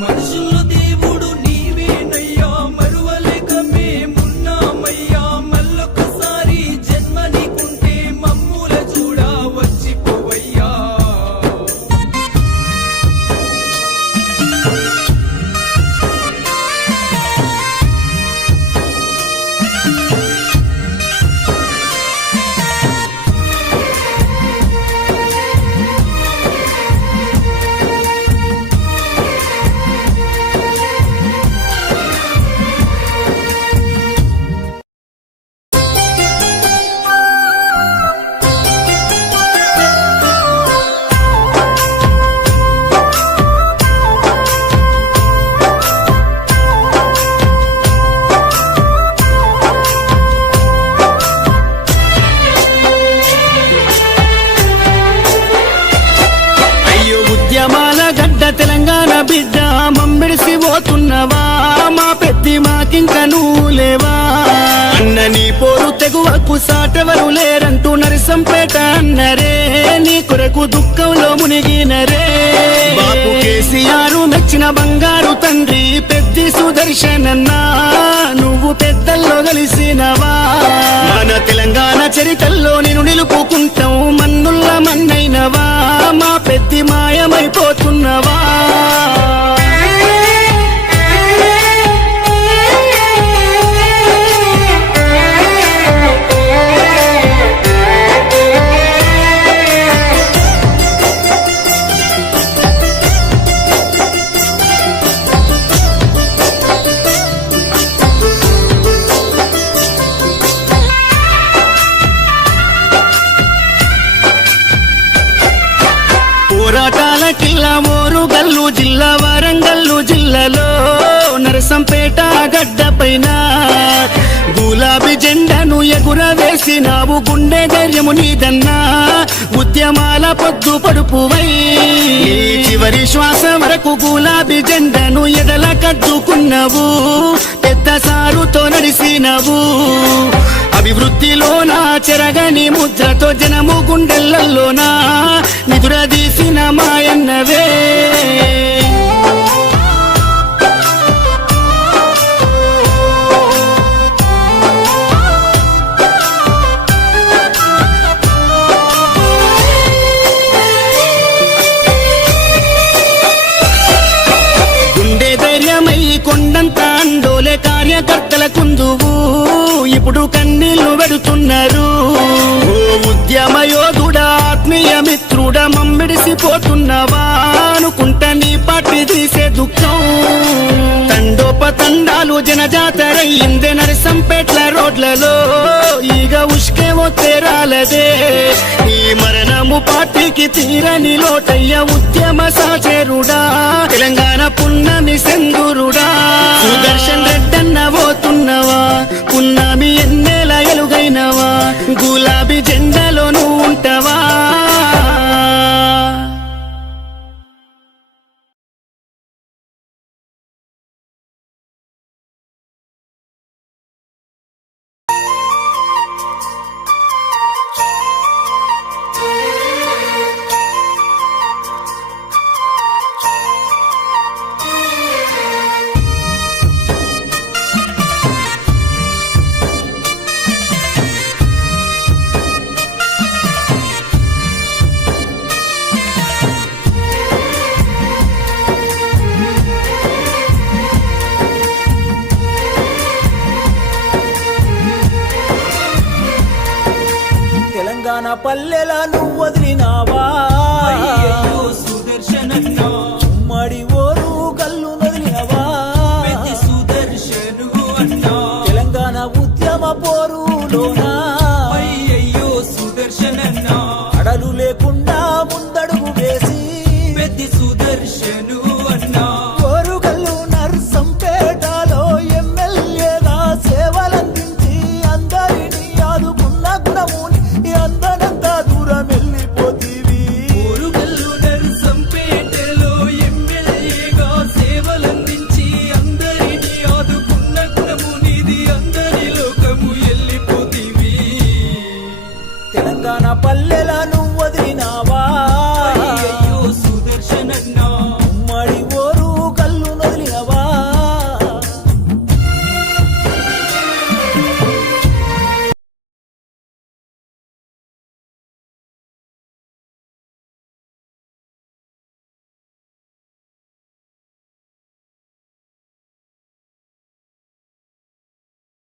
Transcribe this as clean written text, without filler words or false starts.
మనుషుల్లో దేవుడు నీవేనయ్యా, మరువలేక మేమున్నామయ్యా. మళ్ళొకసారి జన్మ నీకుంటే మమ్ముల చూడ వచ్చిపోవయ్యా. తెలంగాణ బిడ్డ మమ్మిడిసి పోతున్నవా, మా పెద్ది మాకింక నువ్వు లేవా. అన్న నీ పోరు తెగువకు సాటెవరు లేరంటూ నరసంపేట అన్నరే, నీ కొరకు దుఃఖంలో మునిగినరే. బాపు కేసీఆర్ మెచ్చిన బంగారు తండ్రి పెద్ది సుదర్శనన్నా, నువ్వు పెద్దల్లో కలిసినవా. మన తెలంగాణ చరితల్లో నేను నిలుపుకుంటాం, మన్నుల్ల మన్నైనవా, మా పెద్ది మాయమైపోతున్నవా. పోరాటాలకిల్లా మోరుగల్లు జిల్లా వరంగల్లు జిల్లాలో నరసంపేట గడ్డ పైన గులాబీ జెండాను ఎగురవేసినావు, గుండె ధైర్యము నీదన్నా, ఉద్యమాల పొద్దు పడుపువై చివరి శ్వాస వరకు గులాబీ జెండాను ఎదల కద్దుకున్నావు, పెద్ద సారుతో నడిసినవు. అభివృద్ధిలోనా చెరగని ముద్రతో జనము గుండెలలోనా నిదురదీసిన మాయన్నవే. గుండె ధైర్యమై కొండంత అండోలే కార్యకర్తల కుందువు, ఇప్పుడు కన్నీళ్లు పెడుతున్నారు. ఓ ఉద్యమ యోధుడా, ఆత్మీయ మిత్రుడా, మమ్మిడిసిపోతున్నవా అనుకుంట నీ పార్టీ తీసే దుఃఖం. తండోపతండాలు జనజాతరయ్యిందే నరసంపేట్ల రోడ్లలో, ఈగ ఉష్కే ఒత్తేరాలదే. ఈ మరణము పార్టీకి తీరని లోటయ్య, ఉద్యమ సాచేరుడా, తెలంగాణ పున్నమి సెందురుడా. సుదర్శన్ రెడ్డన్న పోతున్నవా, పున్నమి ఎన్నేల ఎలుగైనవా, గులాబీ జెండాలో నువ్వు ఉంటావా. తెలంగాణ పల్లెల నువ్వు వదిలినావా,